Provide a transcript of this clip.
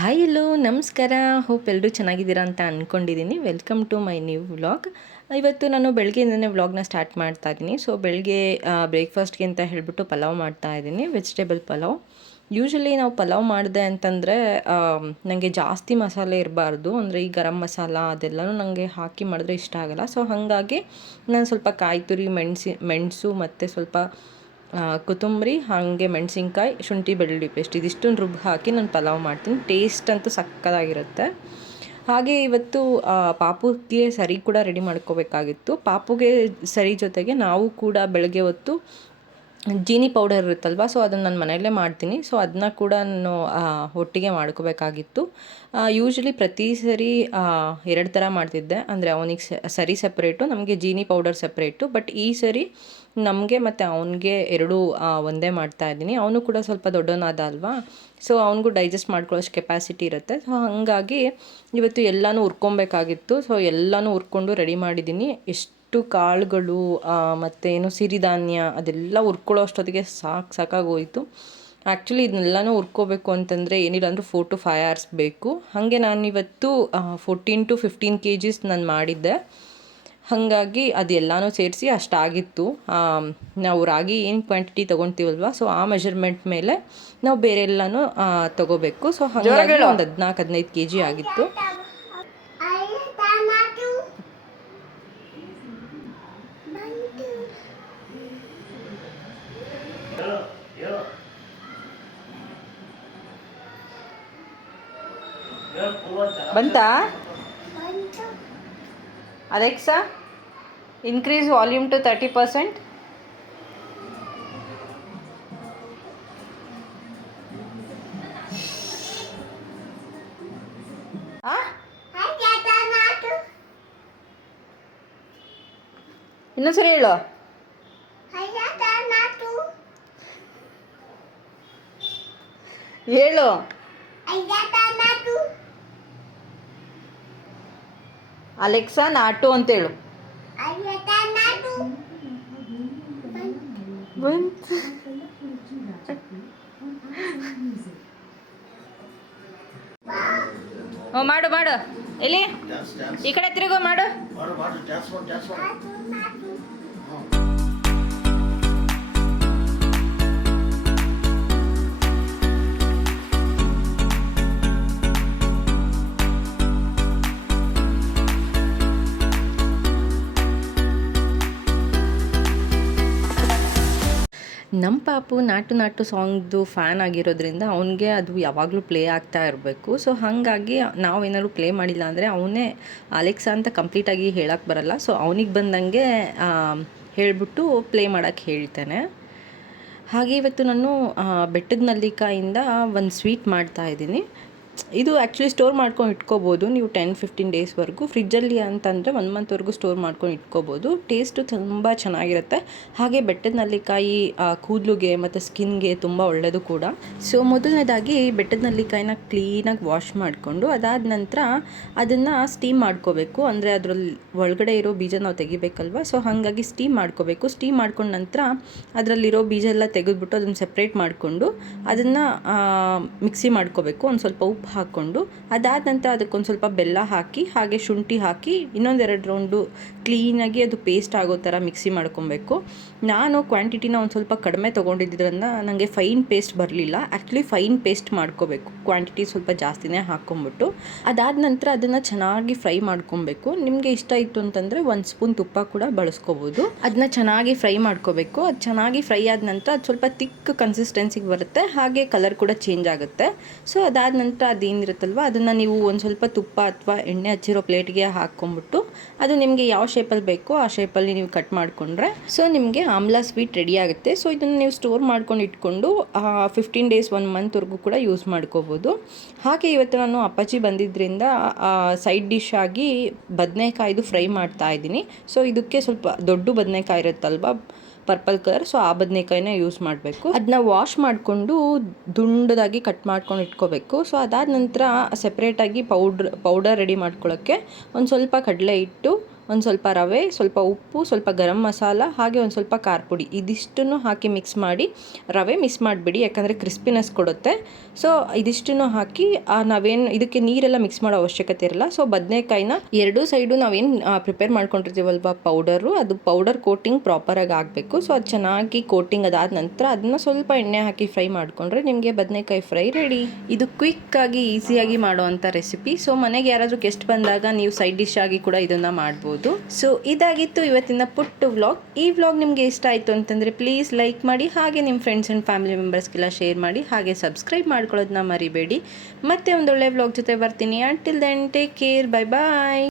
Hi ಎಲ್ಲೋ ನಮಸ್ಕಾರ. Hope ಎಲ್ಲರೂ ಚೆನ್ನಾಗಿದ್ದೀರಾ ಅಂತ ಅಂದ್ಕೊಂಡಿದ್ದೀನಿ welcome to my new vlog ಇವತ್ತು ನಾನು ಬೆಳಗ್ಗೆಯಿಂದನೇ ವ್ಲಾಗ್ನ ಸ್ಟಾರ್ಟ್ ಮಾಡ್ತಾ ಇದ್ದೀನಿ. ಸೊ ಬೆಳಗ್ಗೆ ಬ್ರೇಕ್ಫಾಸ್ಟ್ಗೆ ಅಂತ ಹೇಳಿಬಿಟ್ಟು ಪಲಾವ್ ಮಾಡ್ತಾ ಇದ್ದೀನಿ. ವೆಜಿಟೇಬಲ್ ಪಲಾವ್. ಯೂಶ್ವಲಿ ನಾವು ಪಲಾವ್ ಮಾಡಿದೆ ಅಂತಂದರೆ ನನಗೆ ಜಾಸ್ತಿ ಮಸಾಲೆ ಇರಬಾರ್ದು. ಅಂದರೆ ಈ ಗರಂ ಮಸಾಲ ಅದೆಲ್ಲನೂ ನನಗೆ ಹಾಕಿ ಮಾಡಿದ್ರೆ ಇಷ್ಟ ಆಗಲ್ಲ. ಸೊ ಹಾಗಾಗಿ ನಾನು ಸ್ವಲ್ಪ ಕಾಯಿ ತುರಿ ಮೆಣಸಿ, ಮೆಣಸು ಮತ್ತು ಸ್ವಲ್ಪ ಕೊತ್ತಂಬರಿ, ಹಾಗೆ ಮೆಣಸಿನ್ಕಾಯಿ, ಶುಂಠಿ, ಬೆಳ್ಳುಳ್ಳಿ ಪೇಸ್ಟ್ ಇದಿಷ್ಟೊಂದು ರುಬ್ಬಿ ಹಾಕಿ ನಾನು ಪಲಾವ್ ಮಾಡ್ತೀನಿ. ಟೇಸ್ಟ್ ಅಂತೂ ಸಕ್ಕತ್ತಾಗಿರುತ್ತೆ ಹಾಗೆ ಇವತ್ತು ಪಾಪುಗೆ ಸರಿ ಕೂಡ ರೆಡಿ ಮಾಡ್ಕೋಬೇಕಾಗಿತ್ತು. ಪಾಪುಗೆ ಸರಿ ಜೊತೆಗೆ ನಾವು ಕೂಡ ಬೆಳಗ್ಗೆ ಹೊತ್ತು ಜೀನಿ ಪೌಡರ್ ಇರುತ್ತಲ್ವ, ಸೊ ಅದನ್ನು ನಾನು ಮನೆಯಲ್ಲೇ ಮಾಡ್ತೀನಿ. ಸೊ ಅದನ್ನ ಕೂಡ ನಾನು ಒಟ್ಟಿಗೆ ಮಾಡ್ಕೋಬೇಕಾಗಿತ್ತು. ಯೂಶ್ವಲಿ ಪ್ರತಿ ಸರಿ ಎರಡು ಥರ ಮಾಡ್ತಿದ್ದೆ. ಅಂದರೆ ಅವನಿಗೆ ಸರಿ ಸಪ್ರೇಟು ನಮಗೆ ಜೀನಿ ಪೌಡರ್ ಸಪ್ರೇಟು ಬಟ್ ಈ ಸರಿ ನಮಗೆ ಮತ್ತು ಅವನಿಗೆ ಎರಡೂ ಒಂದೇ ಮಾಡ್ತಾ ಇದ್ದೀನಿ. ಅವನು ಕೂಡ ಸ್ವಲ್ಪ ದೊಡ್ಡವನಾದ ಅಲ್ವಾ ಸೊ ಅವನಿಗೂ ಡೈಜೆಸ್ಟ್ ಮಾಡ್ಕೊಳ್ಳೋಷ್ಟು ಕೆಪಾಸಿಟಿ ಇರುತ್ತೆ. ಸೊ ಹಾಗಾಗಿ ಇವತ್ತು ಎಲ್ಲನೂ ಹುರ್ಕೊಬೇಕಾಗಿತ್ತು. ಸೊ ಎಲ್ಲನೂ ಹುರ್ಕೊಂಡು ರೆಡಿ ಮಾಡಿದ್ದೀನಿ ಎಷ್ಟು ಕಾಳುಗಳು ಮತ್ತೇನು ಏನು ಸಿರಿಧಾನ್ಯ ಅದೆಲ್ಲ ಹುರ್ಕೊಳ್ಳೋ ಅಷ್ಟೊತ್ತಿಗೆ ಸಾಕು ಸಾಕಾಗೋಯಿತು. ಆ್ಯಕ್ಚುಲಿ ಇದನ್ನೆಲ್ಲನೂ ಹುರ್ಕೋಬೇಕು ಅಂತಂದರೆ ಏನಿಲ್ಲ ಅಂದರೂ ಫೋರ್ ಟು ಫೈವ್ ಅವರ್ಸ್ ಬೇಕು. ಹಾಗೆ ನಾನು ಇವತ್ತು fourteen to fifteen K Gs ನಾನು ಮಾಡಿದ್ದೆ. ಹಾಗಾಗಿ ಅದೆಲ್ಲನೂ ಸೇರಿಸಿ ಅಷ್ಟಾಗಿತ್ತು. ನಾವು ರಾಗಿ ಏನು ಕ್ವಾಂಟಿಟಿ ತೊಗೊತೀವಲ್ವ ಸೊ ಆ ಮೆಷರ್ಮೆಂಟ್ ಮೇಲೆ ನಾವು ಬೇರೆ ಎಲ್ಲನೂ ತೊಗೋಬೇಕು. ಸೊ ಹಾಗಾಗಿ ಒಂದು ಹದಿನಾಲ್ಕು ಹದಿನೈದು ಕೆ ಜಿ ಆಗಿತ್ತು. ಬಂತಾ? Alexa increase volume to thirty percent ಇನ್ನೊಂದ್ಸರಿ ಹೇಳು. ಹೇಳು. ಅಲೆಕ್ಸಾ ನಾಟು ಅಂತೇಳು. ಬಂತು ಓ ಮಾಡು ಮಾಡು. ಎಲ್ಲಿ? ಈ ಕಡೆ ತಿರುಗು ಮಾಡು. ನಮ್ಮ ಪಾಪು ನಾಟು ನಾಟು ಸಾಂಗ್ದು ಫ್ಯಾನ್ ಆಗಿರೋದ್ರಿಂದ ಅವನಿಗೆ ಅದು ಯಾವಾಗಲೂ ಪ್ಲೇ ಆಗ್ತಾ ಇರಬೇಕು. ಸೊ, ಹಾಗಾಗಿ ನಾವೇನಾದ್ರು ಪ್ಲೇ ಮಾಡಿಲ್ಲ ಅಂದರೆ ಅವನೇ ಅಲೆಕ್ಸಾ ಅಂತ ಕಂಪ್ಲೀಟಾಗಿ ಹೇಳಕ್ಕೆ ಬರಲ್ಲ. ಸೊ, ಅವನಿಗೆ ಬಂದಂಗೆ ಹೇಳಿಬಿಟ್ಟು ಪ್ಲೇ ಮಾಡೋಕ್ಕೆ ಹೇಳ್ತೇನೆ. ಹಾಗೆ ಇವತ್ತು ನಾನು ಬೆಟ್ಟದ ನಲ್ಲಿಕಾಯಿಂದ ಒಂದು ಸ್ವೀಟ್ ಮಾಡ್ತಾ ಇದ್ದೀನಿ. ಇದು ಆ್ಯಕ್ಚುಲಿ ಸ್ಟೋರ್ ಮಾಡ್ಕೊಂಡು ಇಟ್ಕೋಬೋದು. ನೀವು ಟೆನ್ ಫಿಫ್ಟೀನ್ ಡೇಸ್ವರೆಗೂ ಫ್ರಿಜ್ಜಲ್ಲಿ ಅಂತಂದರೆ ಒನ್ ಮಂತ್ವರೆಗೂ ಸ್ಟೋರ್ ಮಾಡ್ಕೊಂಡು ಇಟ್ಕೋಬೋದು. ಟೇಸ್ಟು ತುಂಬ ಚೆನ್ನಾಗಿರುತ್ತೆ. ಹಾಗೆ ಬೆಟ್ಟದ ನಲ್ಲಿಕಾಯಿ ಕೂದಲುಗೆ ಮತ್ತು ಸ್ಕಿನ್ಗೆ ತುಂಬ ಒಳ್ಳೆಯದು ಕೂಡ. ಸೊ ಮೊದಲನೇದಾಗಿ ಬೆಟ್ಟದ ನಲ್ಲಿಕಾಯಿನ ಕ್ಲೀನಾಗಿ ವಾಶ್ ಮಾಡಿಕೊಂಡು, ಅದಾದ ನಂತರ ಅದನ್ನು ಸ್ಟೀಮ್ ಮಾಡ್ಕೋಬೇಕು. ಅಂದರೆ ಅದರಲ್ಲಿ ಒಳಗಡೆ ಇರೋ ಬೀಜ ನಾವು ತೆಗಿಬೇಕಲ್ವ? ಸೊ ಹಾಗಾಗಿ ಸ್ಟೀಮ್ ಮಾಡ್ಕೋಬೇಕು. ಸ್ಟೀಮ್ ಮಾಡ್ಕೊಂಡ ನಂತರ ಅದರಲ್ಲಿರೋ ಬೀಜ ಎಲ್ಲ ತೆಗೆದುಬಿಟ್ಟು ಅದನ್ನು ಸಪ್ರೇಟ್ ಮಾಡಿಕೊಂಡು, ಅದನ್ನು ಮಿಕ್ಸಿ ಮಾಡ್ಕೋಬೇಕು. ಒಂದು ಸ್ವಲ್ಪ ಉಪ್ಪು ಹಾಕ್ಕೊಂಡು ಅದಾದ ನಂತರ ಅದಕ್ಕೊಂದು ಸ್ವಲ್ಪ ಬೆಲ್ಲ ಹಾಕಿ ಹಾಗೆ ಶುಂಠಿ ಹಾಕಿ ಇನ್ನೊಂದೆರಡು ರೌಂಡು ಕ್ಲೀನಾಗಿ ಅದು ಪೇಸ್ಟ್ ಆಗೋ ಥರ ಮಿಕ್ಸಿ ಮಾಡ್ಕೊಬೇಕು. ನಾನು ಕ್ವಾಂಟಿಟಿನ ಒಂದು ಸ್ವಲ್ಪ ಕಡಿಮೆ ತೊಗೊಂಡಿದ್ದರಿಂದ ನನಗೆ ಫೈನ್ ಪೇಸ್ಟ್ ಬರಲಿಲ್ಲ. ಆ್ಯಕ್ಚುಲಿ ಫೈನ್ ಪೇಸ್ಟ್ ಮಾಡ್ಕೋಬೇಕು. ಕ್ವಾಂಟಿಟಿ ಸ್ವಲ್ಪ ಜಾಸ್ತಿನೇ ಹಾಕ್ಕೊಂಬಿಟ್ಟು ಅದಾದ ನಂತರ ಅದನ್ನು ಚೆನ್ನಾಗಿ ಫ್ರೈ ಮಾಡ್ಕೊಬೇಕು. ನಿಮಗೆ ಇಷ್ಟ ಇತ್ತು ಅಂತಂದರೆ ಒಂದು ಸ್ಪೂನ್ ತುಪ್ಪ ಕೂಡ ಬಳಸ್ಕೋಬೋದು. ಅದನ್ನ ಚೆನ್ನಾಗಿ ಫ್ರೈ ಮಾಡ್ಕೋಬೇಕು. ಅದು ಚೆನ್ನಾಗಿ ಫ್ರೈ ಆದ ನಂತರ ಅದು ಸ್ವಲ್ಪ ತಿಕ್ ಕನ್ಸಿಸ್ಟೆನ್ಸಿಗೆ ಬರುತ್ತೆ. ಹಾಗೆ ಕಲರ್ ಕೂಡ ಚೇಂಜ್ ಆಗುತ್ತೆ. ಸೊ ಅದಾದ ನಂತರ ಅದೇನಿರುತ್ತಲ್ವ ಅದನ್ನು ನೀವು ಒಂದು ಸ್ವಲ್ಪ ತುಪ್ಪ ಅಥವಾ ಎಣ್ಣೆ ಹಚ್ಚಿರೋ ಪ್ಲೇಟ್ಗೆ ಹಾಕ್ಕೊಂಬಿಟ್ಟು ಅದು ನಿಮಗೆ ಯಾವ ಶೇಪಲ್ಲಿ ಬೇಕೋ ಆ ಶೇಪಲ್ಲಿ ನೀವು ಕಟ್ ಮಾಡಿಕೊಂಡ್ರೆ ಸೊ ನಿಮಗೆ ಆಮ್ಲಾ ಸ್ವೀಟ್ ರೆಡಿ ಆಗುತ್ತೆ. ಸೊ ಇದನ್ನು ನೀವು ಸ್ಟೋರ್ ಮಾಡ್ಕೊಂಡು ಇಟ್ಕೊಂಡು ಫಿಫ್ಟೀನ್ ಡೇಸ್ ಒನ್ ಮಂತ್ವರೆಗೂ ಕೂಡ ಯೂಸ್ ಮಾಡ್ಕೋಬೋದು. ಹಾಗೆ ಇವತ್ತು ನಾನು ಅಪ್ಪಾಜಿ ಬಂದಿದ್ದರಿಂದ ಸೈಡ್ ಡಿಶ್ ಆಗಿ ಬದನೆಕಾಯ್ದು ಫ್ರೈ ಮಾಡ್ತಾ ಇದ್ದೀನಿ. ಸೊ ಇದಕ್ಕೆ ಸ್ವಲ್ಪ ದೊಡ್ಡ ಬದನೆಕಾಯಿ ಇರುತ್ತಲ್ವ ಪರ್ಪಲ್ ಕಲರ್ ಸೊ ಆ ಬದನೆಕಾಯಿನ ಯೂಸ್ ಮಾಡಬೇಕು. ಅದನ್ನ ವಾಶ್ ಮಾಡಿಕೊಂಡು ದುಂಡದಾಗಿ ಕಟ್ ಮಾಡ್ಕೊಂಡು ಇಟ್ಕೋಬೇಕು. ಸೊ ಅದಾದ ನಂತರ ಸೆಪ್ರೇಟಾಗಿ ಪೌಡ್ರ್ ಪೌಡರ್ ರೆಡಿ ಮಾಡ್ಕೊಳ್ಳೋಕ್ಕೆ ಒಂದು ಸ್ವಲ್ಪ ಕಡಲೆ ಹಿಟ್ಟು ಒಂದು ಸ್ವಲ್ಪ ರವೆ, ಸ್ವಲ್ಪ ಉಪ್ಪು, ಸ್ವಲ್ಪ ಗರಂ ಮಸಾಲ, ಹಾಗೆ ಒಂದು ಸ್ವಲ್ಪ ಖಾರ ಪುಡಿ ಇದಿಷ್ಟನ್ನು ಹಾಕಿ ಮಿಕ್ಸ್ ಮಾಡಿ ರವೆ ಮಿಸ್ ಮಾಡಿಬಿಡಿ, ಯಾಕಂದರೆ ಕ್ರಿಸ್ಪಿನೆಸ್ ಕೊಡುತ್ತೆ. ಸೊ ಇದಿಷ್ಟನ್ನು ಹಾಕಿ ನಾವೇನು, ಇದಕ್ಕೆ ನೀರೆಲ್ಲ ಮಿಕ್ಸ್ ಮಾಡೋ ಅವಶ್ಯಕತೆ ಇರಲ್ಲ. ಸೊ ಬದನೆಕಾಯಿನ ಎರಡೂ ಸೈಡು ನಾವೇನು ಪ್ರಿಪೇರ್ ಮಾಡ್ಕೊಂಡಿರ್ತೀವಲ್ವ ಪೌಡರು ಅದು ಪೌಡರ್ ಕೋಟಿಂಗ್ ಪ್ರಾಪರಾಗಿ ಆಗಬೇಕು. ಸೊ ಅದು ಚೆನ್ನಾಗಿ ಕೋಟಿಂಗ್ ಅದಾದ ನಂತರ ಅದನ್ನ ಸ್ವಲ್ಪ ಎಣ್ಣೆ ಹಾಕಿ ಫ್ರೈ ಮಾಡಿಕೊಂಡ್ರೆ ನಿಮಗೆ ಬದನೆಕಾಯಿ ಫ್ರೈ ರೆಡಿ ಇದು ಕ್ವಿಕ್ಕಾಗಿ ಈಸಿಯಾಗಿ ಮಾಡುವಂಥ ರೆಸಿಪಿ ಸೊ ಮನೆಗೆ ಯಾರಾದರೂ ಗೆಸ್ಟ್ ಬಂದಾಗ ನೀವು ಸೈಡ್ ಡಿಶ್ ಆಗಿ ಕೂಡ ಇದನ್ನು ಮಾಡ್ಬೋದು ಸೊ ಇದಾಗಿತ್ತು ಇವತ್ತಿನ ಪುಟ್ಟು ವ್ಲಾಗ್ ಈ ವ್ಲಾಗ್ ನಿಮಗೆ ಇಷ್ಟ ಆಯಿತು ಅಂತಂದರೆ ಪ್ಲೀಸ್ ಲೈಕ್ ಮಾಡಿ, ಹಾಗೆ ನಿಮ್ಮ ಫ್ರೆಂಡ್ಸ್ ಆ್ಯಂಡ್ ಫ್ಯಾಮಿಲಿ ಮೆಂಬರ್ಸ್ಗೆಲ್ಲ ಶೇರ್ ಮಾಡಿ, ಹಾಗೆ ಸಬ್ಸ್ಕ್ರೈಬ್ ಮಾಡ್ಕೊಳ್ಳೋದನ್ನ ಮರಿಬೇಡಿ. ಮತ್ತೆ ಒಂದೊಳ್ಳೆ ವ್ಲಾಗ್ ಜೊತೆ ಬರ್ತೀನಿ. Until then take care bye bye